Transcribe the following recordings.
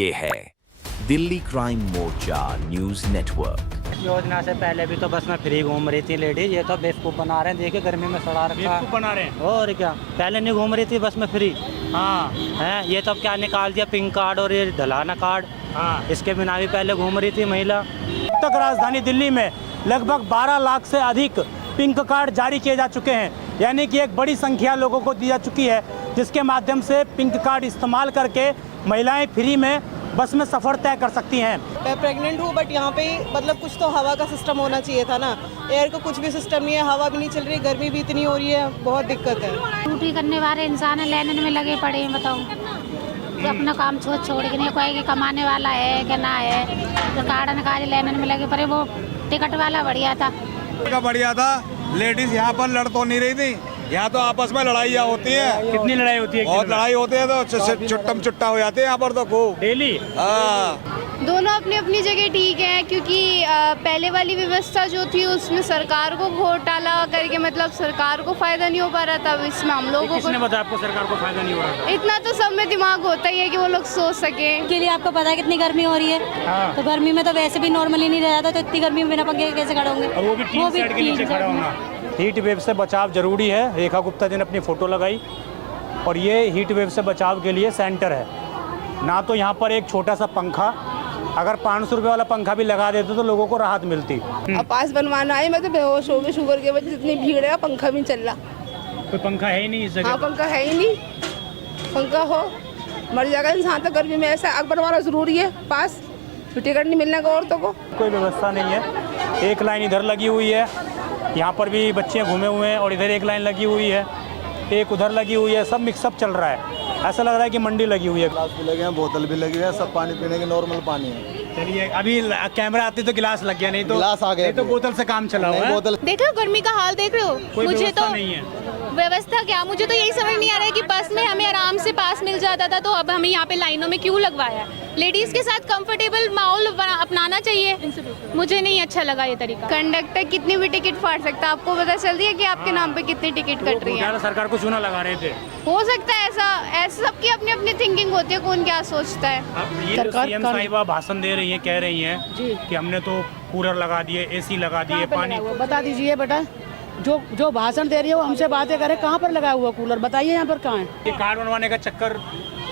ये है दिल्ली क्राइम मोर्चा news network. योजना से पहले भी तो बस में फ्री घूम रही थी लेडीज, ये तो बेवकूफ़ बना रहे हैं। देखिए गर्मी में सड़ा रखा बेवकूफ बना रहे हैं। और क्या, पहले नहीं घूम रही थी बस में फ्री। हाँ है ये तो अब क्या निकाल दिया, पिंक कार्ड और ये ढलाना कार्ड। हाँ, इसके बिना भी पहले घूम रही थी महिला। अब तक राजधानी दिल्ली में लगभग 12 लाख से अधिक पिंक कार्ड जारी किए जा चुके हैं, यानी कि एक बड़ी संख्या लोगों को दी जा चुकी है, जिसके माध्यम से पिंक कार्ड इस्तेमाल करके महिलाएं फ्री में बस में सफ़र तय कर सकती हैं। मैं प्रेग्नेंट हूँ, बट यहाँ पे मतलब कुछ तो हवा का सिस्टम होना चाहिए था ना। एयर का कुछ भी सिस्टम नहीं है, हवा भी नहीं चल रही, गर्मी भी इतनी हो रही है, बहुत दिक्कत है। ड्यूटी करने वाले इंसान लाइन में लगे पड़े हैं, बताओ कि अपना काम छोड़ के नहीं, कोई कि कमाने वाला है कि ना है, तो कार्ड निकाले लाइन में लगे पड़े। वो टिकट वाला बढ़िया था, लेडीज यहाँ पर लड़ तो नहीं रही थी, यहाँ तो आपस में लड़ाइयाँ होती हैं। कितनी लड़ाई होती है? बहुत लड़ाई होती है, तो चुट्टम चुट्टा हो जाते हैं यहाँ पर तो खूब डेली। दोनों अपनी अपनी जगह ठीक है, क्योंकि पहले वाली व्यवस्था जो थी उसमें सरकार को घोटाला करके मतलब सरकार को फायदा नहीं हो पा रहा था। इसमें हम लोगों को किसने बताया आपको सरकार को फायदा नहीं हो रहा था? इतना तो सब में दिमाग होता ही है कि वो लोग सोच सके। के लिए आपको पता है कितनी गर्मी हो रही है। हाँ। तो गर्मी में तो वैसे भी नॉर्मली नहीं रह जाता, तो इतनी गर्मी में बिना पंखे के कैसे खड़े होंगे? और वो भी टीन शेड के नीचे खड़ा होना। हीट वेव से बचाव जरूरी है। रेखा गुप्ता जी ने अपनी फ़ोटो लगाई और ये हीट वेव से बचाव के लिए सेंटर है। ना तो यहाँ पर एक छोटा सा पंखा, अगर 500 रुपये वाला पंखा भी लगा देते तो लोगों को राहत मिलती। अब पास बनवाना है, मैं तो बेहोश हो गई शुगर की वजह से, इतनी भीड़ है, पंखा भी नहीं चल रहा। कोई पंखा है ही नहीं इस हाँ, जगह। पंखा है ही नहीं, पंखा हो मर जाएगा इंसान तो गर्मी में। ऐसा आग बनवाना जरूरी है, पास टिकट नहीं मिलने का औरतों को। कोई व्यवस्था नहीं है। एक लाइन इधर लगी हुई है, यहाँ पर भी बच्चे घूमे हुए हैं, और इधर एक लाइन लगी हुई है, एक उधर लगी हुई है, सब मिक्सअप चल रहा है। ऐसा लग रहा है कि मंडी लगी हुई है। गिलास भी लगे हैं, बोतल भी लगी हुई है, सब पानी पीने की नॉर्मल पानी है। चलिए, अभी कैमरा आते तो गिलास लग गया, नहीं तो गिलास आ गया, नहीं तो बोतल से काम चला हुआ है। बोतल देख रहे हो गर्मी का हाल, देख रहे हो। कोई मुझे व्यवस्था तो नहीं है। व्यवस्था क्या, मुझे तो यही समझ नहीं आ रहा है कि बस में हमें आराम से पास मिल जाता था, तो अब हमें यहाँ पे लाइनों में क्यों लगवाया? लेडीज के साथ कंफर्टेबल माहौल अपनाना चाहिए। मुझे नहीं अच्छा लगा ये तरीका। कंडक्टर कितनी भी टिकट फाड़ सकता है, आपको पता चल रही है कि आपके नाम पे कितनी टिकट कट रही है। सरकार को चूना लगा रहे थे। हो सकता है ऐसा सबकी अपनी अपनी थिंकिंग होती है, कौन क्या सोचता है। अब ये जो सीएम साहिबा भाषण दे रही हैं, कह रही हैं कि हमने तो कूलर लगा दिए, एसी लगा दिए, पानी। बता दीजिए बेटा, जो भाषण दे रही है वो हमसे बातें करे, कहाँ पर लगा हुआ कूलर, बताइए यहाँ पर कहाँ है। ये कार्ड बनवाने का चक्कर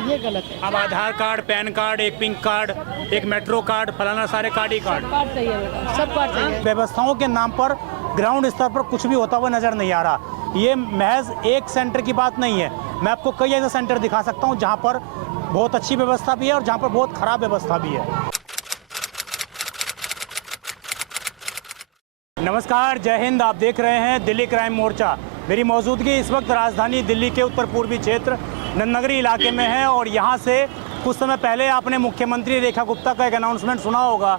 ये गलत है। अब आधार कार्ड, पैन कार्ड, एक पिंक कार्ड, एक मेट्रो कार्ड, फलाना सारे कार्ड ही कार्ड। कार्ड चाहिए बेटा, सब कार्ड चाहिए। व्यवस्थाओं के नाम पर ग्राउंड स्तर पर कुछ भी होता हुआ नजर नहीं आ रहा। ये महज एक सेंटर की बात नहीं है, मैं आपको कई ऐसे सेंटर दिखा सकता हूँ जहाँ पर बहुत अच्छी व्यवस्था भी है और जहाँ पर बहुत खराब व्यवस्था भी है। नमस्कार, जय हिंद। आप देख रहे हैं दिल्ली क्राइम मोर्चा। मेरी मौजूदगी इस वक्त राजधानी दिल्ली के उत्तर पूर्वी क्षेत्र नन्नगरी इलाके में है, और यहाँ से कुछ समय पहले आपने मुख्यमंत्री रेखा गुप्ता का एक अनाउंसमेंट सुना होगा।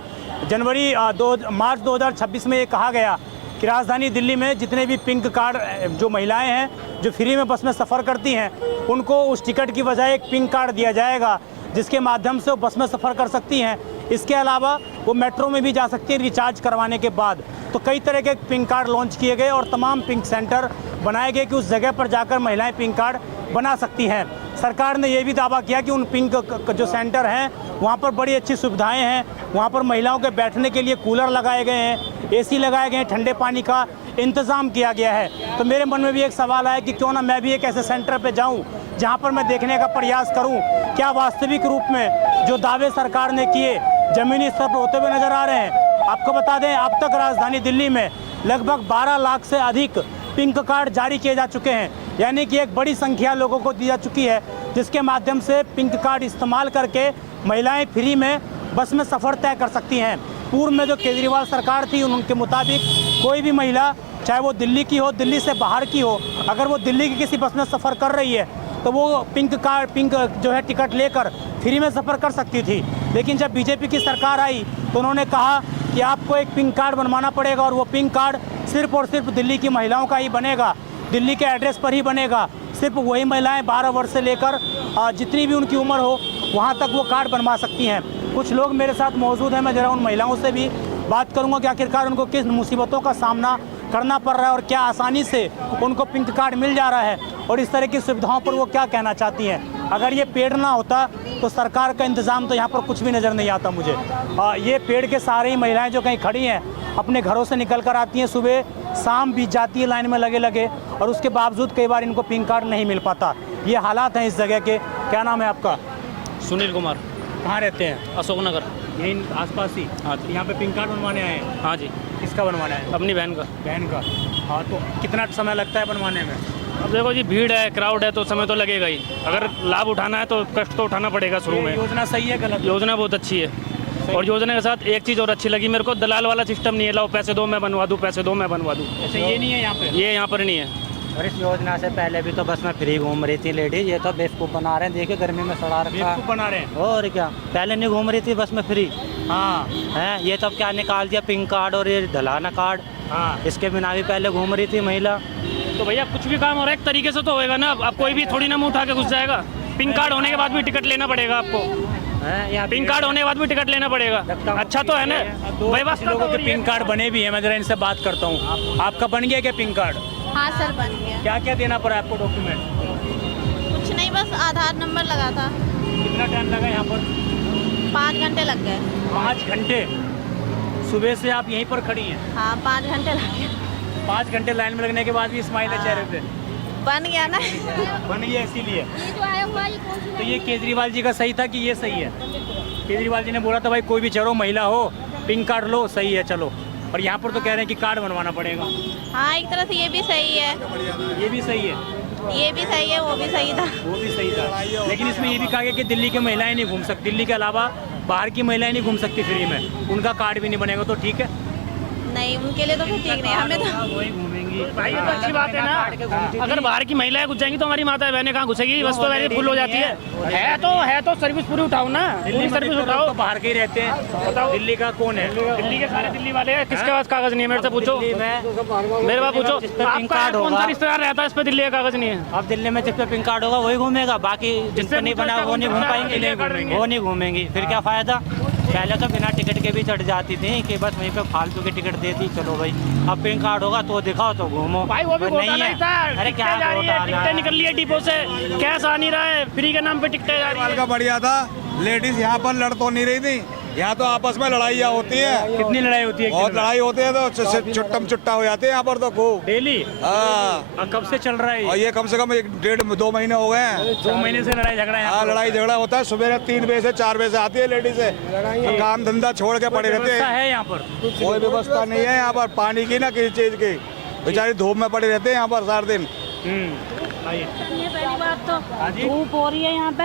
मार्च 2026 में ये कहा गया कि राजधानी दिल्ली में जितने भी पिंक कार्ड जो महिलाएं हैं जो फ्री में बस में सफ़र करती हैं, उनको उस टिकट की बजाय एक पिंक कार्ड दिया जाएगा, जिसके माध्यम से वो बस में सफ़र कर सकती हैं। इसके अलावा वो मेट्रो में भी जा सकती हैं रिचार्ज करवाने के बाद। तो कई तरह के पिंक कार्ड लॉन्च किए गए और तमाम पिंक सेंटर बनाए गए कि उस जगह पर जाकर महिलाएं पिंक कार्ड बना सकती हैं। सरकार ने ये भी दावा किया कि उन पिंक जो सेंटर हैं वहाँ पर बड़ी अच्छी सुविधाएं हैं, वहाँ पर महिलाओं के बैठने के लिए कूलर लगाए गए हैं, एसी लगाए गए हैं, ठंडे पानी का इंतज़ाम किया गया है। तो मेरे मन में भी एक सवाल आया कि क्यों ना मैं भी एक ऐसे सेंटर पर जाऊँ जहाँ पर मैं देखने का प्रयास करूँ क्या वास्तविक रूप में जो दावे सरकार ने किए ज़मीनी स्तर पर होते हुए नज़र आ रहे हैं। आपको बता दें, अब तक राजधानी दिल्ली में लगभग 12 लाख से अधिक पिंक कार्ड जारी किए जा चुके हैं, यानी कि एक बड़ी संख्या लोगों को दी जा चुकी है, जिसके माध्यम से पिंक कार्ड इस्तेमाल करके महिलाएं फ्री में बस में सफ़र तय कर सकती हैं। पूर्व में जो केजरीवाल सरकार थी उनके मुताबिक कोई भी महिला, चाहे वो दिल्ली की हो, दिल्ली से बाहर की हो, अगर वो दिल्ली की किसी बस में सफ़र कर रही है तो वो पिंक जो है टिकट लेकर फ्री में सफ़र कर सकती थी। लेकिन जब बीजेपी की सरकार आई तो उन्होंने कहा कि आपको एक पिंक कार्ड बनवाना पड़ेगा, और वो पिंक कार्ड सिर्फ और सिर्फ दिल्ली की महिलाओं का ही बनेगा, दिल्ली के एड्रेस पर ही बनेगा। सिर्फ वही महिलाएं 12 वर्ष से लेकर जितनी भी उनकी उम्र हो वहाँ तक वो कार्ड बनवा सकती हैं। कुछ लोग मेरे साथ मौजूद हैं, मैं ज़रा उन महिलाओं से भी बात करूँगा कि आखिरकार उनको किस मुसीबतों का सामना करना पड़ रहा है और क्या आसानी से उनको पिंक कार्ड मिल जा रहा है, और इस तरह की सुविधाओं पर वो क्या कहना चाहती हैं। अगर ये पेड़ ना होता तो सरकार का इंतज़ाम तो यहाँ पर कुछ भी नज़र नहीं आता मुझे। ये पेड़ के सारे ही महिलाएं जो कहीं खड़ी हैं अपने घरों से निकल कर आती हैं, सुबह शाम बीत जाती है लाइन में लगे लगे, और उसके बावजूद कई बार इनको पिंक कार्ड नहीं मिल पाता। ये हालात हैं इस जगह के। क्या नाम है आपका? सुनील कुमार, कहाँ रहते हैं? अशोक नगर। यहीं आसपास ही? हाँ जी। यहाँ पे पिंक कार्ड बनवाने आए हैं? हाँ जी। किसका बनवाना है? अपनी बहन का। बहन का। हाँ, तो कितना समय लगता है बनवाने में? अब देखो जी, भीड़ है, क्राउड है, तो समय तो लगेगा ही। अगर लाभ उठाना है तो कष्ट तो उठाना पड़ेगा शुरू में। योजना सही है गलत? योजना बहुत अच्छी है, और योजना के साथ एक चीज़ और अच्छी लगी मेरे को, दलाल वाला सिस्टम नहीं है, लाओ पैसे दो मैं बनवा दूँ, पैसे दो मैं बनवा दूँ। ऐसे ये नहीं है यहाँ पे? ये यहाँ पर नहीं है। और इस योजना से पहले भी तो बस में फ्री घूम रही थी लेडीज, ये तो बेवकूफ़ बना रहे हैं। देखिए गर्मी में सड़ा रखा बेवकूफ बना रहे हैं। और क्या, पहले नहीं घूम रही थी बस में फ्री। हाँ हैं, ये तो क्या निकाल दिया, पिंक कार्ड और ये ढलाना कार्ड। हाँ, इसके बिना भी पहले घूम रही थी महिला। तो भैया कुछ भी काम हो रहा है एक तरीके से तो होएगा ना। अब कोई भी थोड़ी ना मुँह उठा के घुस जाएगा। पिंक कार्ड होने के बाद भी टिकट लेना पड़ेगा आपको। पिंक कार्ड होने के बाद भी टिकट लेना पड़ेगा। अच्छा तो है ना, व्यवस्था लोगों के पिंक कार्ड बने भी हैं। मैं जरा इनसे बात करता हूँ। आपका बन गया क्या पिंक कार्ड? हाँ सर, बन गया। क्या क्या देना पड़ा आपको डॉक्यूमेंट? कुछ नहीं, बस आधार नंबर लगा था। कितना टाइम लगा यहाँ पर? 5 घंटे लग गए। 5 घंटे? सुबह से आप यहीं पर खड़ी हैं? हाँ, 5 घंटे लग गए। 5 घंटे लाइन में लगने के बाद भी स्माइल है चेहरे पे? बन गया ना। बन गया इसीलिए। तो ये केजरीवाल जी का सही था कि ये सही है? केजरीवाल जी ने बोला था भाई कोई भी चलो महिला हो पिंक कार्ड लो, सही है चलो। और यहाँ पर तो कह रहे हैं कि कार्ड बनवाना पड़ेगा। हाँ, एक तरह से ये भी सही है। ये भी सही है? ये भी सही है, वो भी सही था। वो भी सही था, लेकिन इसमें ये भी कहा गया कि दिल्ली की महिलाएं नहीं घूम सकती, दिल्ली के अलावा बाहर की महिलाएं नहीं घूम सकती फ्री में, उनका कार्ड भी नहीं बनेगा। तो ठीक है? नहीं, उनके लिए तो फिर ठीक नहीं, हमें तो वही घूमेंगी। भाई ये तो अच्छी बात है ना। अगर बाहर की महिलाएं घुस जाएंगी तो हमारी माता बहनें कहाँ घुसेगी? बस तो वैसे फुल हो जाती है तो सर्विस पूरी उठाओ ना। दिल्ली सर्विस उठाओ तो बाहर के ही रहते हैं। बताओ दिल्ली का कौन है? दिल्ली के सारे दिल्ली वाले हैं। किसके पास कागज नहीं है? मेरे से पूछो, मेरे पास पूछो। पिंक कार्ड कौन सा होगा, रिश्तेदार रहता है इस पे दिल्ली का कागज नहीं है? अब दिल्ली में जिस पे पिंक कार्ड होगा वही घूमेगा, बाकी जिस पे नहीं बना वो नहीं घूम पाएंगे, वो नहीं घूमेंगी। फिर क्या फायदा? पहले तो बिना टिकट के भी चढ़ जाती थी कि बस वहीं पे फालतू की टिकट देती, चलो भाई। अब पिंक कार्ड होगा तो दिखाओ तो घूमो। भाई वो भी घोटाला ही था। अरे क्या टिकटें निकल रही है डिपो से, कैश आ नहीं रहा है, फ्री के नाम पे टिकटें जा रही है। का बढ़िया था, लेडीज यहाँ पर लड़ तो नहीं रही थी, यहाँ तो आपस में लड़ाइयाँ होती है। कितनी लड़ाई होती है? बहुत लड़ाई होती है, तो चुट्टम चुट्टा हो जाते हैं यहाँ पर तो खूब डेली। हाँ, कब से चल रहा है? और ये कम से कम 1-1.5-2 महीने हो गए हैं। 2 महीने से लड़ाई झगड़ा है? हाँ, लड़ाई झगड़ा होता है। सुबह 3 बजे से 4 बजे से आती है लेडीज, काम धंधा छोड़ के पड़े रहते व्यवस्था हैं। है यहाँ पर? कोई व्यवस्था नहीं है यहाँ पर, पानी की ना किसी चीज की। बेचारी धूप में पड़े रहते हैं यहाँ पर सारा दिन। आइए। ये पहली बात तो हाँ जी। धूप हो रही है यहाँ पे।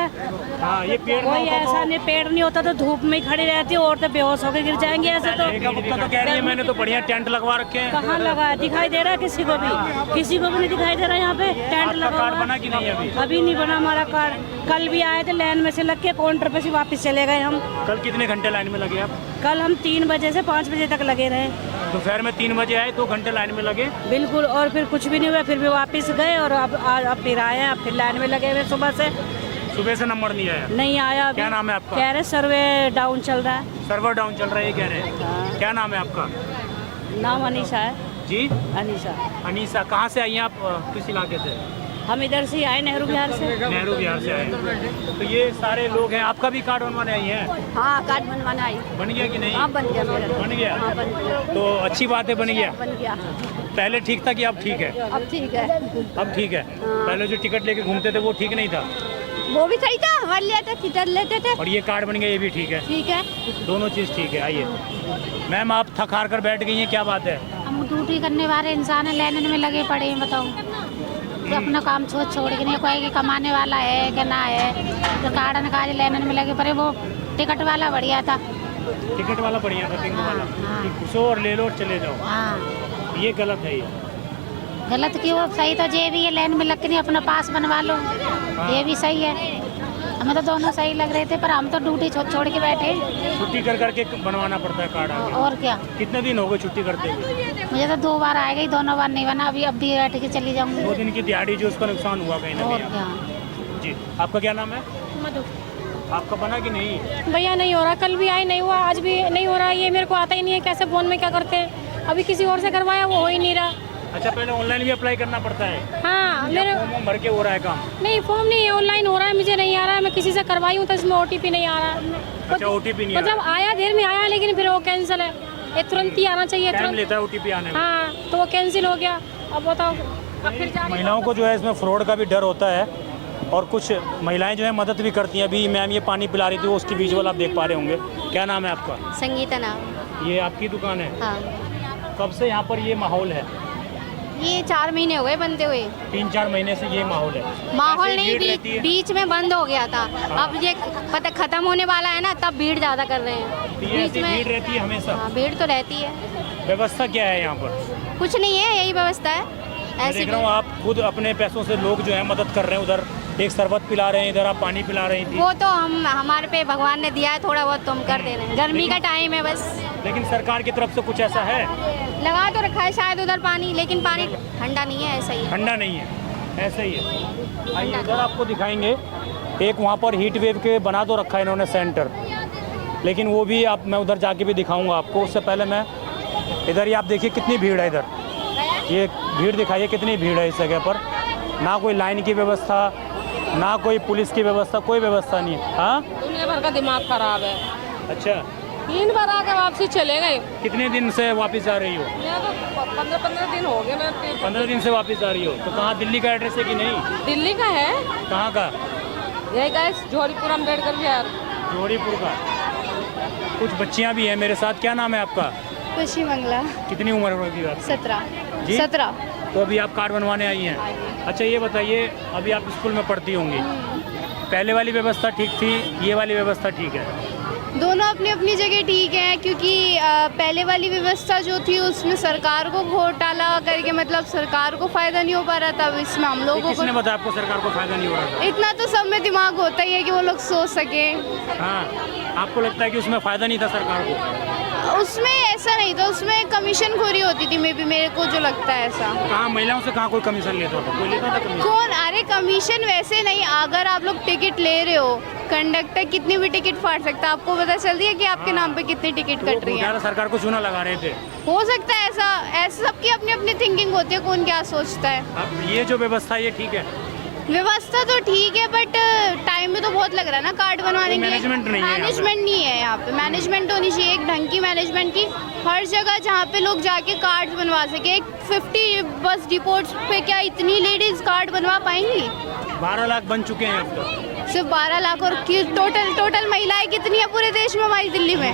हाँ, ये पेड़ कोई ऐसा नहीं, पेड़ नहीं होता तो धूप में ही खड़ी रहती, औरतें बेहोश होकर गिर जाएंगी ऐसे तो। गुप्ता तो कह रही है मैंने तो बढ़िया टेंट लगवा रखे हैं। कहाँ लगा है? दिखाई दे रहा है किसी को भी? किसी को भी नहीं दिखाई दे रहा है यहाँ पे टेंट लगा कार्ड हुआ। बना कि नहीं अभी? अभी नहीं बना हमारा कार्ड। कल भी आए थे, लाइन में से लग के काउंटर पे से वापस चले गए हम। कल कितने घंटे लाइन में लगे आप? कल हम 3 बजे से 5 बजे तक लगे रहे। दोपहर में 3 बजे आए, 2 घंटे लाइन में लगे। बिल्कुल, और फिर कुछ भी नहीं हुआ, फिर भी वापस गए और अब फिर आए हैं, अब फिर लाइन में लगे हुए सुबह से। सुबह से नंबर नहीं आया? नहीं आया अभी। क्या नाम है आपका? कह रहे सर्वे डाउन चल रहा है। सर्वर डाउन चल रहा है ये कह रहे हैं। क्या नाम है आपका? नाम अनीशा है। जी? अनीशा। अनीसा। कहाँ से आई हैं आप? किस इलाके से? हम इधर से आए, नेहरू बिहार से। नेहरू बिहार से आए। तो ये सारे लोग हैं, आपका भी कार्ड बनवाने आई हैं? हाँ, कार्ड बनवाना आई। बन गया कि नहीं? हाँ, बन गया मेरा। बन गया? हाँ, बन गया। तो अच्छी बात है, बन गया। बन गया। पहले ठीक था कि अब ठीक है? अब ठीक है। अब ठीक है। पहले जो टिकट लेके घूमते थे वो ठीक नहीं था? वो भी सही था, हमारे लेते टिकट लेते थे। और ये कार्ड बन गया, ये भी ठीक है? ठीक है। दोनों चीज़ ठीक है। आइए मैम, आप थक हार कर बैठ गई हैं, क्या बात है? हम ड्यूटी करने वाले इंसान है, लाइन में लगे पड़े हैं, बताओ। तो अपना काम छोड़ के नहीं, कोई कि कमाने वाला है कि ना है, तो कार्ड काज लाइन में लगे पड़े। वो टिकट वाला बढ़िया था। टिकट वाला बढ़िया था, पिंक वाला कि घुसो और ले लो और चले जाओ। हाँ, ये गलत है। ये गलत क्यों? सही तो ये भी है, लाइन में लग के नहीं अपना पास बनवा लो, ये भी सही है। हमें तो दोनों सही लग रहे थे, पर हम तो ड्यूटी छोड़ के बैठे। छुट्टी कर करके बनवाना पड़ता है कार्ड आगे। और क्या? कितने दिन हो गए छुट्टी करते हुए? मुझे तो 2 बार आएगा ही, दोनों बार नहीं बना। अब भी बैठ के चली जाऊंगी। 2 दिन की दिहाड़ी जो उसका नुकसान हुआ कहीं ना और कहीं। क्या? जी, आपका क्या नाम है? मधु। आपका बना कि नहीं? भैया नहीं हो रहा, कल भी आए नहीं हुआ, आज भी नहीं हो रहा। ये मेरे को आता ही नहीं है कैसे फोन में क्या करते हैं। अभी किसी और से करवाया, वो हो ही नहीं रहा। अच्छा, पहले ऑनलाइन भी अप्लाई करना पड़ता है? हाँ मेरे फॉर्म भर के हो रहा है काम? नहीं, फॉर्म नहीं, ऑनलाइन हो रहा है, मुझे नहीं आ रहा है। मैं किसी से करवाई हूँ तो इसमें OTP नहीं आ रहा है। अच्छा, OTP नहीं मतलब आया, देर में आया, लेकिन फिर वो कैंसिल है। ये तुरंत ही आना चाहिए, टाइम तुरंत। लेता है OTP आने में। हाँ, तो वो कैंसिल हो गया। अब बताओ, अब फिर जाके महिलाओं को जो है इसमें फ्रॉड का भी डर होता है और कुछ महिलाएं जो है मदद भी करती हैं। अभी मैम ये पानी पिला रही थी, वो उसकी विजुअल आप देख पा रहे होंगे। क्या नाम है आपका? संगीता नाम। ये आपकी दुकान है? हाँ, कब से यहाँ पर ये माहौल है? ये 4 महीने हो गए बनते हुए। 3-4 महीने से ये माहौल है? माहौल ऐसे नहीं, भीड़ रहती है? बीच में बंद हो गया था। अब ये पता खत्म होने वाला है ना, तब भीड़ ज्यादा कर रहे हैं। तो ये ऐसी भीड़ रहती है हमेशा? हाँ, भीड़ तो रहती है। व्यवस्था क्या है यहाँ पर? कुछ नहीं है, यही व्यवस्था है। मैं देख रहा हूँ आप खुद अपने पैसों से लोग जो है मदद कर रहे हैं। उधर एक शरबत पिला रहे हैं, इधर आप पानी पिला रही थी। वो तो हमारे पे भगवान ने दिया है, थोड़ा बहुत तो हम कर दे रहे हैं। गर्मी का टाइम है बस। लेकिन सरकार की तरफ से कुछ ऐसा है? लगा तो रखा है शायद उधर पानी, लेकिन पानी ठंडा नहीं है, ऐसा ही है। ठंडा नहीं है, ऐसे ही है। आइए इधर आपको दिखाएंगे। एक वहाँ पर हीट वेव के बना तो रखा है इन्होंने सेंटर, लेकिन वो भी आप मैं उधर जाके भी दिखाऊंगा आपको। उससे पहले मैं इधर ही आप देखिए कितनी भीड़ है। इधर ये भीड़ दिखाइए, कितनी भीड़ है इस जगह पर। ना कोई लाइन की व्यवस्था, ना कोई पुलिस की व्यवस्था, कोई व्यवस्था नहीं है। हाँ, दुनिया भर का दिमाग खराब है। अच्छा, 3 बार आके वापसी चले गए। कितने दिन से वापस जा रही हो? मैं तो 15 दिन हो गए। मैं 15 दिन से वापस जा रही हो। तो कहाँ, दिल्ली का एड्रेस है कि नहीं? दिल्ली का है, कहाँ का? यही गैस जोहरीपुर अम्बेडकर विहार। जोहरीपुर का। कुछ बच्चियाँ भी हैं मेरे साथ। क्या नाम है आपका? खुशी मंगला। कितनी उम्र होगी आपकी? 17। जी? 17। तो अभी आप कार्ड बनवाने आई हैं? अच्छा, ये बताइए, अभी आप स्कूल में पढ़ती होंगी, पहले वाली व्यवस्था ठीक थी, ये वाली व्यवस्था ठीक है? दोनों अपनी अपनी जगह ठीक है, क्योंकि पहले वाली व्यवस्था जो थी उसमें सरकार को घोटाला करके मतलब सरकार को फायदा नहीं हो पा रहा था। इसमें हम लोगों किसने को बताया आपको सरकार को फायदा नहीं हो रहा था? इतना तो सब में दिमाग होता ही है कि वो लोग सोच सके। हाँ, आपको लगता है कि उसमें फायदा नहीं था सरकार को? उसमें ऐसा नहीं था, उसमें कमीशन खोरी होती थी। मेरे को जो लगता है ऐसा। कहाँ महिलाओं से कहाँ कोई कमीशन लेता था? कोई लेता था कमीशन? कौन? अरे कमीशन वैसे नहीं, अगर आप लोग टिकट ले रहे हो, कंडक्टर कितनी भी टिकट फाड़ सकता है। आपको पता चल रही है कि आपके नाम पे कितनी टिकट कट रही है। सरकार को चूना लगा रहे थे। हो सकता है ऐसा सबकी अपनी अपनी थिंकिंग होती है, कौन क्या सोचता है। अब ये जो व्यवस्था ये ठीक है? व्यवस्था तो ठीक है, बट टाइम भी तो बहुत लग रहा है ना कार्ड बनवाने के लिए। मैनेजमेंट नहीं है यहाँ पे। मैनेजमेंट नहीं है यहाँ पे। मैनेजमेंट होनी चाहिए एक ढंग की मैनेजमेंट की, हर जगह जहाँ पे लोग जाके कार्ड बनवा सके। एक 50 बस डिपोट्स पे क्या इतनी लेडीज कार्ड बनवा पाएंगी? 12 लाख बन चुके हैं अब तक। सिर्फ 12 लाख? और टोटल महिलाएं कितनी है पूरे देश में, हमारी दिल्ली में?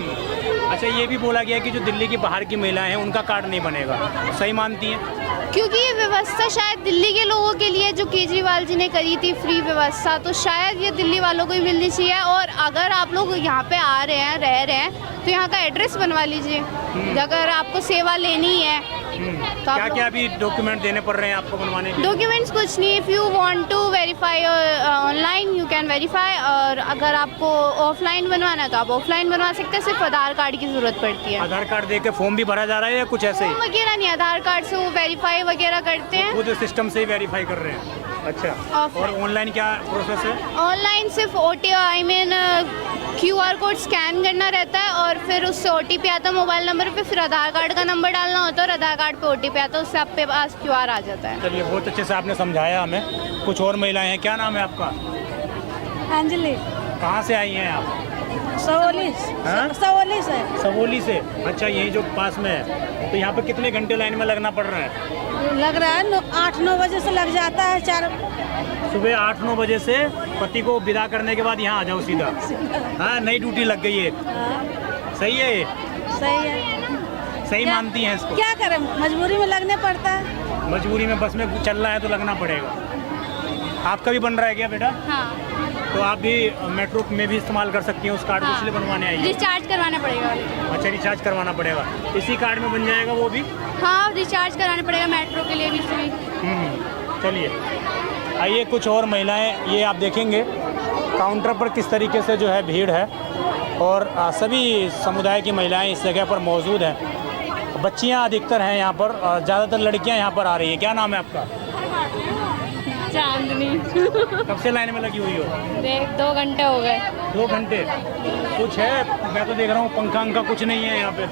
अच्छा, ये भी बोला गया कि जो दिल्ली की बाहर की महिलाएं हैं उनका कार्ड नहीं बनेगा। सही मानती हैं? क्योंकि ये व्यवस्था शायद दिल्ली के लोगों के लिए जो केजरीवाल जी ने करी थी फ्री व्यवस्था, तो शायद ये दिल्ली वालों को ही मिलनी चाहिए। और अगर आप लोग यहाँ पे आ रहे हैं, रह रहे हैं, तो यहाँ का एड्रेस बनवा लीजिए। अगर आपको सेवा लेनी है तो क्या क्या अभी डॉक्यूमेंट देने पड़ रहे हैं आपको बनवाने के? डॉक्यूमेंट्स कुछ नहीं। If you want to verify online you can verify, और अगर आपको ऑफलाइन बनवाना है तो आप ऑफलाइन बनवा सकते हैं। सिर्फ आधार कार्ड की ज़रूरत पड़ती है। आधार कार्ड दे के फॉर्म भी भरा जा रहा है या कुछ ऐसे ही? फॉर्म वगैरह नहीं, आधार कार्ड से वो वेरीफाई वगैरह करते हैं। खुद सिस्टम से ही वेरीफाई कर रहे हैं? अच्छा, और ऑनलाइन क्या प्रोसेस है? ऑनलाइन सिर्फ QR कोड स्कैन करना रहता है, और फिर उससे OTP आता है मोबाइल नंबर पे, फिर आधार कार्ड का नंबर डालना होता है, और आधार कार्ड पे OTP आता है, उससे आपके पास QR आ जाता है। चलिए, बहुत अच्छे से आपने समझाया हमें। कुछ और महिलाएं हैं। क्या नाम है आपका? अंजलि। कहाँ से आई हैं आप? सवोली। हाँ? सवोली से। सवोली से। अच्छा, यही जो पास में है। तो यहाँ पे कितने घंटे लाइन में लगना पड़ रहा है? लग रहा है 8-9 बजे से लग जाता है। 4 सुबह 8-9 बजे से पति को विदा करने के बाद यहाँ आ जाओ सीधा। हाँ, नई ड्यूटी लग गई है। सही है ये? सही है। सही मानती हैं इसको? क्या करें, मजबूरी में लगने पड़ता है। मजबूरी में बस में चल रहा है तो लगना पड़ेगा। आपका भी बन रहा है क्या बेटा? हाँ, तो आप भी मेट्रो में भी इस्तेमाल कर सकती हैं उस कार्ड को, इसलिए बनवाने आई हैं। रिचार्ज करवाना पड़ेगा। अच्छा, रिचार्ज करवाना पड़ेगा। इसी कार्ड में बन जाएगा वो भी? हाँ, रिचार्ज कराना पड़ेगा मेट्रो के लिए भी फ्री। चलिए, आइए कुछ और महिलाएं, ये आप देखेंगे काउंटर पर किस तरीके से जो है भीड़ है, और सभी समुदाय की महिलाएं इस जगह पर मौजूद हैं। बच्चियां अधिकतर हैं यहाँ पर, ज़्यादातर लड़कियां यहाँ पर आ रही हैं। क्या नाम है आपका? चांदनी। कब से लाइन में लगी हुई हो? 2 घंटे हो गए। 2 घंटे। कुछ है? मैं तो देख रहा हूँ पंखा अंखा कुछ नहीं है यहाँ पे,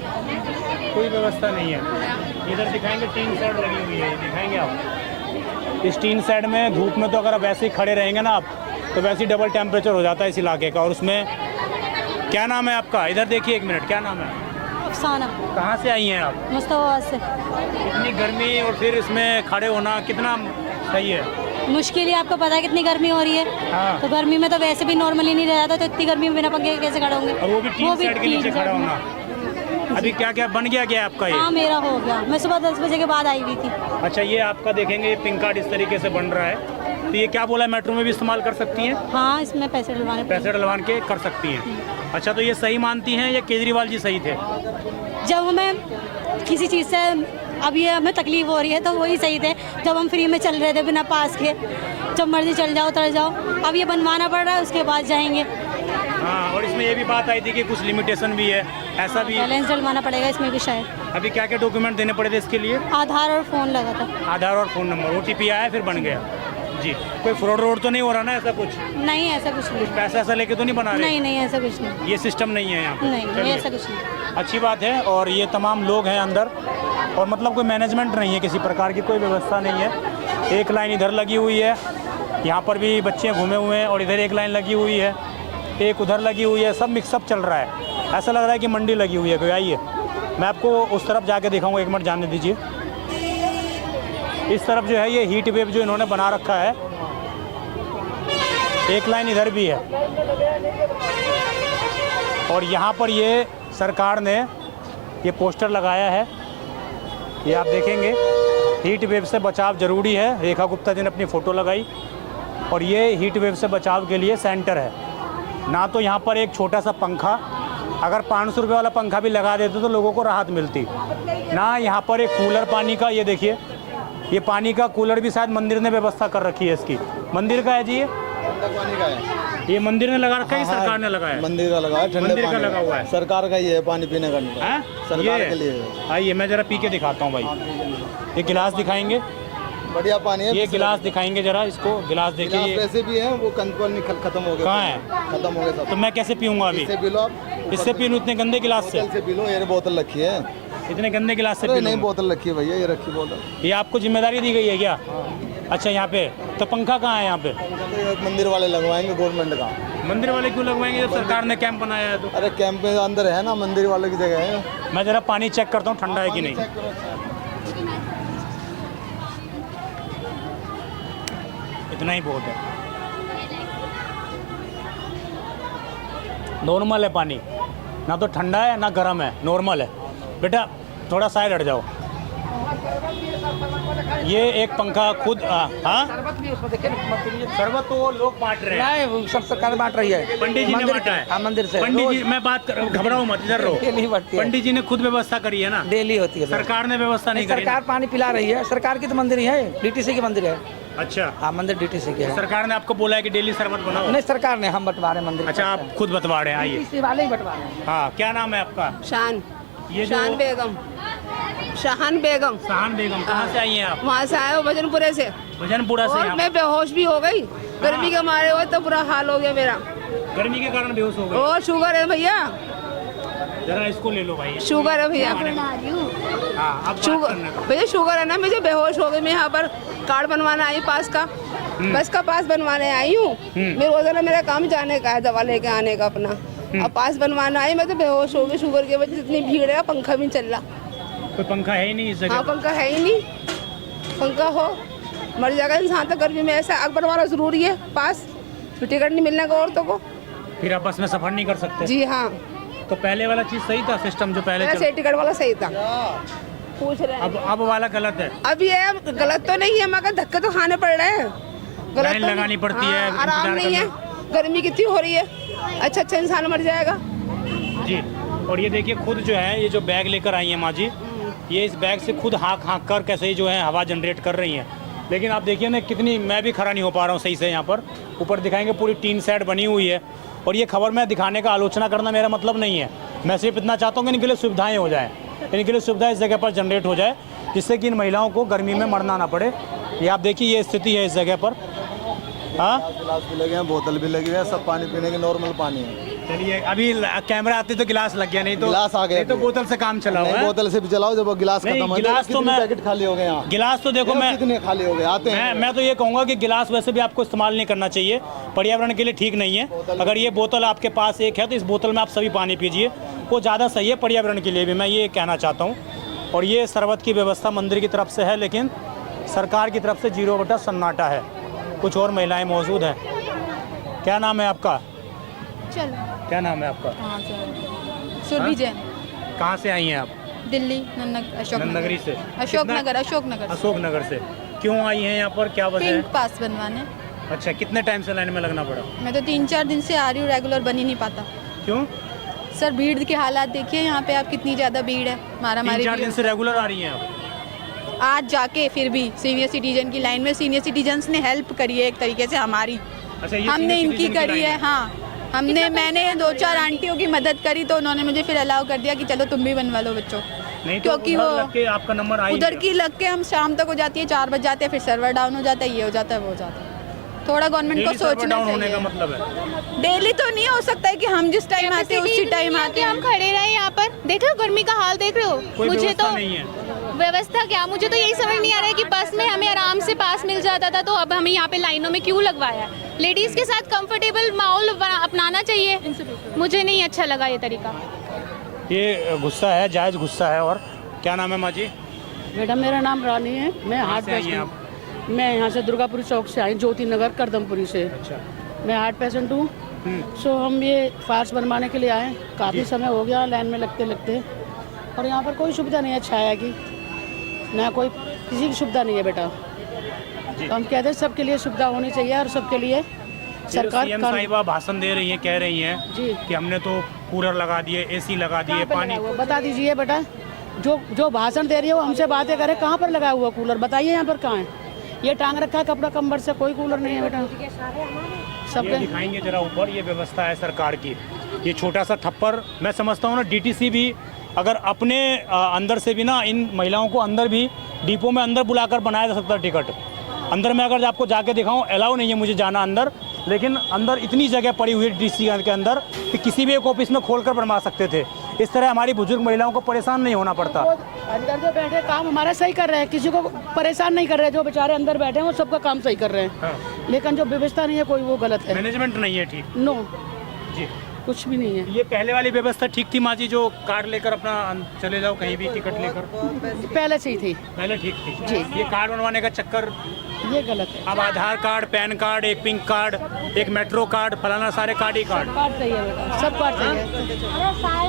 कोई व्यवस्था नहीं है। इधर दिखाएंगे टीन शेड लगी हुई है, दिखाएंगे आप। इस टीन शेड में धूप में तो अगर आप वैसे ही खड़े रहेंगे ना आप, तो वैसे ही डबल टेम्परेचर हो जाता है इस इलाके का। और उसमें क्या नाम है आपका? इधर देखिए 1 मिनट, क्या नाम है? अफसाना। कहाँ से आई हैं आप? मुस्तफाबाद से। इतनी गर्मी और फिर इसमें खड़े होना कितना सही है? मुश्किल ही, आपको पता है कितनी गर्मी हो रही है। हाँ। तो गर्मी में तो वैसे भी नॉर्मली नहीं रह जाता, तो इतनी गर्मी में बिना पंखे के कैसे खड़े होंगे? और वो भी टीन शेड के नीचे खड़ा होना। अभी क्या क्या बन गया क्या आपका ये? हाँ मेरा हो गया, मैं सुबह 10 बजे के बाद आई हुई थी। अच्छा, ये आपका देखेंगे ये पिंक कार्ड इस तरीके से बन रहा है, तो ये क्या बोला है, मेट्रो में भी इस्तेमाल कर सकती हैं? हाँ, इसमें पैसे डलवाने पैसे डलवान के कर सकती हैं। अच्छा, तो ये सही मानती हैं या केजरीवाल जी सही थे? जब हमें किसी चीज़ से अब ये हमें तकलीफ हो रही है तो वही सही थे, जब हम फ्री में चल रहे थे बिना पास के, जब मर्जी चल जाओ उतर जाओ। अब ये बनवाना पड़ रहा है, उसके बाद जाएंगे। हाँ, और इसमें ये भी बात आई थी कि कुछ लिमिटेशन भी है, ऐसा भी है। बैलेंस डलवाना पड़ेगा इसमें भी शायद। अभी क्या क्या डॉक्यूमेंट देने पड़े थे इसके लिए? आधार और फ़ोन लगा था। आधार और फ़ोन नंबर, OTP आया फिर बन गया जी। कोई फ्रॉड रोड तो नहीं हो रहा ना ऐसा कुछ? नहीं, ऐसा कुछ नहीं। पैसा ऐसा लेके तो नहीं बना रहे? नहीं नहीं, ऐसा कुछ नहीं। ये सिस्टम नहीं है यहाँ पे? नहीं, चलिए, ऐसा कुछ नहीं। अच्छी बात है। और ये तमाम लोग हैं अंदर, और मतलब कोई मैनेजमेंट नहीं है, किसी प्रकार की कोई व्यवस्था नहीं है। एक लाइन इधर लगी हुई है, यहाँ पर भी बच्चे घूमे हुए हैं, और इधर एक लाइन लगी हुई है, एक उधर लगी हुई है, सब मिक्सअप चल रहा है। ऐसा लग रहा है कि मंडी लगी हुई है कोई। आइए मैं आपको उस तरफ जाके दिखाऊंगा, 1 मिनट जाने दीजिए। इस तरफ जो है ये हीट वेव जो इन्होंने बना रखा है, एक लाइन इधर भी है, और यहाँ पर ये सरकार ने ये पोस्टर लगाया है, ये आप देखेंगे। हीट वेव से बचाव ज़रूरी है, रेखा गुप्ता जी ने अपनी फ़ोटो लगाई, और ये हीट वेव से बचाव के लिए सेंटर है। ना तो यहाँ पर एक छोटा सा पंखा, अगर 500 रुपये वाला पंखा भी लगा देते तो लोगों को राहत मिलती, ना यहाँ पर एक कूलर पानी का, ये देखिए ये पानी का कूलर भी शायद मंदिर ने व्यवस्था कर रखी है इसकी। मंदिर का है जी, ये पानी का है, ये मंदिर ने लगा रखा है, सरकार ने लगाया? मंदिर का लगा है, ठंडे मंदिर का पानी लगा हुआ है, सरकार का ही है, पानी पीने का नहीं है, सरकार के लिए। आइए मैं ज़रा पी के दिखाता हूँ भाई, ये गिलास दिखाएंगे, बढ़िया पानी है। ये गिलास दिखाएंगे जरा, इसको गिलास देखिए। ये वैसे भी है, वो कंट्रोल खत्म हो गया। कहाँ है? खत्म हो गया सब। तो मैं कैसे पीऊँगा अभी? इससे पी लो आप, इससे पी लूँ? इतने गंदे गिलास से? से पी लो, ये बोतल रखी है, इतने गंदे गिलास से अरे पी नहीं लूँ? बोतल रखी है भैया, ये रखी बोतल। ये आपको जिम्मेदारी दी गई है क्या? अच्छा, यहाँ पे तो पंखा कहाँ है यहाँ पे? मंदिर वाले लगवाएंगे, गवर्नमेंट का। मंदिर वाले क्यों लगवाएंगे जब सरकार ने कैंप बनाया है तो? अरे कैंप में अंदर है ना, मंदिर वाले की जगह है। मैं जरा पानी चेक करता हूँ ठंडा है कि नहीं। इतना ही बहुत है, नॉर्मल है पानी, ना तो ठंडा है ना गर्म है, नॉर्मल है। बेटा थोड़ा साइड हट जाओ। ये एक पंखा खुद, हाँ शरबत तो लोग बांट रहे हैं, नहीं, सब सरकार बांट रही है। पंडित जी ने बांटा है। हाँ, मंदिर से। पंडित जी, मैं बात कर, घबराओ मत, इधर रहो। डेली बढ़ती है, पंडित जी ने खुद व्यवस्था करी है ना, डेली होती है। सरकार ने व्यवस्था नहीं करी ना? सरकार पानी पिला रही है, सरकार की तो मंदिर ही है, DTC की मंदिर है। अच्छा, हाँ, मंदिर DTC की है। सरकार ने आपको बोला है कि डेली शरबत बनाओ? नहीं, सरकार ने, हम बंटवा रहे हैं मंदिर। अच्छा, आप खुद बंटवा रहे हैं। आइए, DTC वाले ही बंटवा रहे हैं। हाँ, क्या नाम है आपका? शान, ये जो शान बेगम, शाहान बेगम। शाहान बेगम, कहाँ से आई हैं आप? वहाँ से आए हो, भजनपुरे से। भजनपुरा से। और यहाँ मैं बेहोश भी हो गई, गर्मी के मारे हुए तो बुरा हाल हो गया मेरा। गर्मी के कारण बेहोश हो गए? और शुगर है भैया, जरा इसको ले लो भाई। शुगर है भैया, हाँ, अब शुगर भैया, शुगर है ना, मुझे बेहोश हो गई। मैं यहाँ पर कार्ड बनवाना आई, पास का, बस का पास बनवाने आई हूँ। मैं रोजाना मेरा काम जाने का है, दवा लेके आने का अपना। अब पास बनवाना आई, मैं तो बेहोश हो गई शुगर की वजह से। इतनी भीड़ है, पंखा भी चल रहा। कोई पंखा है ही नहीं इस जगह? हाँ, पंखा है ही नहीं, पंखा हो मर जाएगा इंसान तो गर्मी में। ऐसा आग बनवाना जरूरी है, पास टिकट नहीं मिलने का औरतों को, फिर आप बस में सफर नहीं कर सकते? जी हाँ। तो पहले वाला चीज सही था, सिस्टम जो पहले ऐसे टिकट वाला सही था, पूछ रहे हैं। अब वाला गलत है? अब ये गलत तो नहीं है, मगर धक्के तो खाने पड़ रहे हैं। लाइन लगानी पड़ती है, आराम नहीं है, गर्मी कितनी हो रही है, अच्छा इंसान मर जाएगा जी। और ये देखिए खुद जो है, ये जो बैग लेकर आई है माँ जी, ये इस बैग से खुद हाँक कर कैसे ही जो है हवा जनरेट कर रही हैं। लेकिन आप देखिए ना कितनी, मैं भी खड़ा नहीं हो पा रहा हूँ सही से। यहाँ पर ऊपर दिखाएंगे, पूरी टीन शेड बनी हुई है। और ये खबर मैं दिखाने का, आलोचना करना मेरा मतलब नहीं है। मैं सिर्फ इतना चाहता हूँ कि इनके लिए सुविधाएँ हो जाएँ, इनके लिए सुविधा इस जगह पर जनरेट हो जाए। जिससे कि इन महिलाओं को गर्मी में मरना ना पड़े। ये आप देखिए ये स्थिति है इस जगह पर। हाँ, गिलास भी लगे हैं, बोतल भी लगी हुई है, सब पानी पीने की नॉर्मल पानी है। चलिए अभी कैमरा आते तो गिलास लग गया, नहीं तो गिलास आ गया, नहीं तो बोतल से काम चला हुआ है। बोतल से भी चलाओ, जब वो गिलास नहीं, खत्म हो गिलास जाए। तो कितने मैं- पैकेट खाली हो गए यहाँ। गिलास तो देखो मैं कितने खाली हो गए आते हैं। मैं तो ये कहूँगा कि गिलास वैसे भी आपको इस्तेमाल नहीं करना चाहिए, पर्यावरण के लिए ठीक नहीं है। अगर ये बोतल आपके पास एक है तो इस बोतल में आप सभी पानी पीजिए, वो ज़्यादा सही है पर्यावरण के लिए भी, मैं ये कहना चाहता हूँ। और ये शरबत की व्यवस्था मंदिर की तरफ से है, लेकिन सरकार की तरफ से 0 सन्नाटा है। कुछ और महिलाएं मौजूद हैं। क्या नाम है आपका? चलो क्या नाम है आपका? सुरभि जैन, कहाँ से आई हैं आप? दिल्ली, नन्नगरी से। अशोकनगर अशोकनगर से। क्यों आई हैं यहाँ पर, क्या वजह है? पास बनवाने। अच्छा, कितने टाइम से लाइन में लगना पड़ा? मैं तो 3-4 दिन से आ रही हूँ, रेगुलर बन ही नहीं पाता। क्यों? सर भीड़ के हालात देखिए यहाँ पे, आप कितनी ज़्यादा भीड़ है, मारा मारी 3-4 दिन से रेगुलर आ रही हैं आप? आज जाके फिर भी सीनियर सिटीजन की लाइन में, सीनियर सिटीजन्स ने हेल्प करी है एक तरीके से हमारी, अच्छा, ये हमने senior इनकी citizen की करी लाइन है। हाँ, मैंने 2-4 आंटियों की मदद करी, तो उन्होंने मुझे फिर अलाउ कर दिया कि चलो तुम भी बनवा लो बच्चों। नहीं तो क्योंकि उधर वो लग के आपका नंबर आई उधर गया। की लग के हम शाम तक हो जाती है, 4 बज जाते हैं, फिर सर्वर डाउन हो जाता है, ये हो जाता है, वो हो जाता है। थोड़ा गवर्नमेंट को डेली सर्वर सोचना डाउन होने का चाहिए। मतलब है डेली तो नहीं हो सकता है कि हम जिस टाइम आते हैं उसी टाइम आते हैं। हम खड़े रहे यहाँ पर, देख रहे हो गर्मी का हाल, देख रहे हो। कोई मुझे व्यवस्था तो नहीं है। व्यवस्था क्या, मुझे तो यही समझ नहीं आ रहा है कि बस में हमें आराम से पास मिल जाता था, तो अब हमें यहाँ पे लाइनों में क्यों लगवाया है। लेडीज के साथ कंफर्टेबल माहौल अपनाना चाहिए, मुझे नहीं अच्छा लगा ये तरीका। ये गुस्सा है, जायज़ गुस्सा है। और क्या नाम है माँ जी? मैडम मेरा नाम रानी है, मैं हार्ट से आई हैं पेशेंट, मैं यहाँ से दुर्गापुरी चौक से आई, ज्योति नगर करदमपुरी से। अच्छा। मैं हार्ट पेशेंट हूँ। सो हम ये फार्स बनवाने के लिए आए, काफ़ी समय हो गया लाइन में लगते लगते, और यहाँ पर कोई सुविधा नहीं है छाया की, ना कोई किसी की सुविधा नहीं है बेटा। तो हम कहते हैं सबके लिए सुविधा होनी चाहिए, और सबके लिए सरकार सीएम साहिबा भाषण दे रही हैं, कह रही हैं जी कि हमने तो कूलर लगा दिए, एसी लगा दिए, कहाँ पे पानी। लगा हुआ? बता दीजिए बेटा, जो भाषण दे रही है वो हमसे बातें करे, कहाँ पर लगा हुआ कूलर, बताइए यहाँ पर कहाँ है। ये टांग रखा है कपड़ा कंबल से, कोई कूलर नहीं है बेटा। ये सबके दिखाएंगे जरा ऊपर, ये व्यवस्था है सरकार की। ये छोटा सा थप्पड़, मैं समझता हूँ ना डीटीसी भी अगर अपने अंदर से भी ना इन महिलाओं को अंदर भी डिपो में अंदर बुलाकर बनाया जा सकता है टिकट। अंदर में अगर आपको जाके दिखाऊं, अलाउ नहीं है मुझे जाना अंदर, लेकिन अंदर इतनी जगह पड़ी हुई है डीसी के अंदर कि किसी भी एक ऑफिस में खोलकर बनवा सकते थे। इस तरह हमारी बुजुर्ग महिलाओं को परेशान नहीं होना पड़ता। अंदर जो बैठे काम हमारा सही कर रहे हैं, किसी को परेशान नहीं कर रहे, जो बेचारे अंदर बैठे हैं वो सबका काम सही कर रहे हैं। हाँ। लेकिन जो व्यवस्था नहीं है कोई, वो गलत है। मैनेजमेंट नहीं है ठीक। नो, जी, कुछ भी नहीं है। ये पहले वाली व्यवस्था ठीक थी माँ जी, जो कार्ड लेकर अपना चले जाओ कहीं भी टिकट लेकर, पहले से ही थी, पहले ठीक थी। जी। ये कार्ड बनवाने का चक्कर, ये गलत है। अब आधार कार्ड, पैन कार्ड, एक पिंक कार्ड, एक मेट्रो कार्ड, फलाना सारे कार्ड ही कार्ड। कार्ड सही है बेटा, सब कार्ड सही है।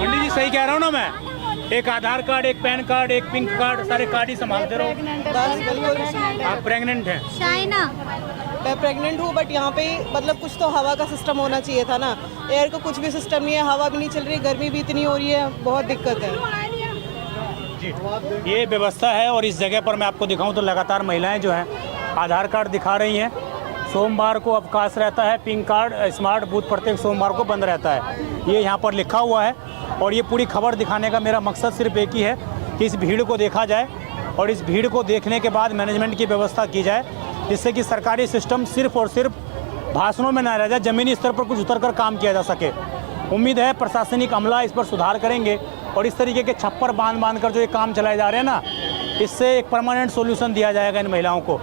पंडित जी सही कह रहा हूँ ना मैं? एक आधार कार्ड, एक पैन कार्ड, एक पिंक कार्ड, सारे कार्ड ही संभालते रहो। आप प्रेग्नेंट हैं? मैं प्रेग्नेंट हूँ, बट यहाँ पे मतलब कुछ तो हवा का सिस्टम होना चाहिए था ना। एयर का कुछ भी सिस्टम नहीं है, हवा भी नहीं चल रही, गर्मी भी इतनी हो रही है, बहुत दिक्कत है। जी, ये व्यवस्था है। और इस जगह पर मैं आपको दिखाऊं तो लगातार महिलाएं जो हैं आधार कार्ड दिखा रही हैं। सोमवार को अवकाश रहता है, पिंक कार्ड स्मार्ट बूथ प्रत्येक सोमवार को बंद रहता है, ये यहाँ पर लिखा हुआ है। और ये पूरी खबर दिखाने का मेरा मकसद सिर्फ एक ही है कि इस भीड़ को देखा जाए, और इस भीड़ को देखने के बाद मैनेजमेंट की व्यवस्था की जाए, जिससे कि सरकारी सिस्टम सिर्फ और सिर्फ भाषणों में ना रह जाए, ज़मीनी स्तर पर कुछ उतरकर काम किया जा सके। उम्मीद है प्रशासनिक अमला इस पर सुधार करेंगे, और इस तरीके के छप्पर बांध कर जो ये काम चलाए जा रहे हैं ना, इससे एक परमानेंट सोल्यूशन दिया जाएगा इन महिलाओं को।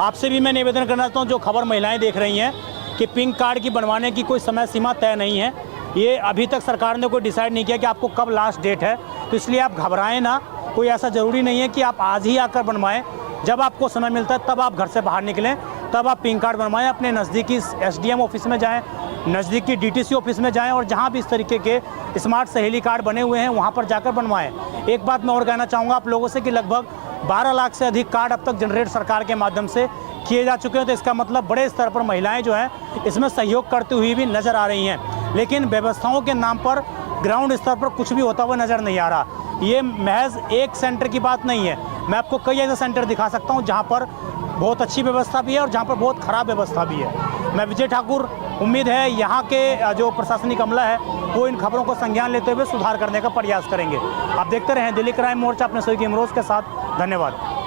आपसे भी मैं निवेदन करना चाहता हूँ, जो खबर महिलाएं देख रही हैं कि पिंक कार्ड की बनवाने की कोई समय सीमा तय नहीं है, ये अभी तक सरकार ने कोई डिसाइड नहीं किया कि आपको कब लास्ट डेट है, तो इसलिए आप घबराएं ना। कोई ऐसा ज़रूरी नहीं है कि आप आज ही आकर बनवाएं, जब आपको समय मिलता है तब आप घर से बाहर निकलें, तब आप पिंक कार्ड बनवाएं। अपने नज़दीकी SDM ऑफिस में जाएं, नज़दीकी DTC ऑफिस में जाएं, और जहां भी इस तरीके के स्मार्ट सहेली कार्ड बने हुए हैं वहां पर जाकर बनवाएं। एक बात मैं और कहना चाहूँगा आप लोगों से कि लगभग 12 लाख से अधिक कार्ड अब तक जनरेट सरकार के माध्यम से किए जा चुके हैं, तो इसका मतलब बड़े स्तर पर महिलाएं जो हैं इसमें सहयोग करती हुई भी नज़र आ रही हैं। लेकिन व्यवस्थाओं के नाम पर ग्राउंड स्तर पर कुछ भी होता हुआ नज़र नहीं आ रहा। ये महज एक सेंटर की बात नहीं है, मैं आपको कई ऐसे सेंटर दिखा सकता हूँ जहाँ पर बहुत अच्छी व्यवस्था भी है और जहाँ पर बहुत ख़राब व्यवस्था भी है। मैं विजय ठाकुर, उम्मीद है यहाँ के जो प्रशासनिक अमला है वो इन खबरों को संज्ञान लेते हुए सुधार करने का प्रयास करेंगे। आप देखते रहें दिल्ली क्राइम मोर्चा अपने सहयोगी इमरोज के साथ। धन्यवाद।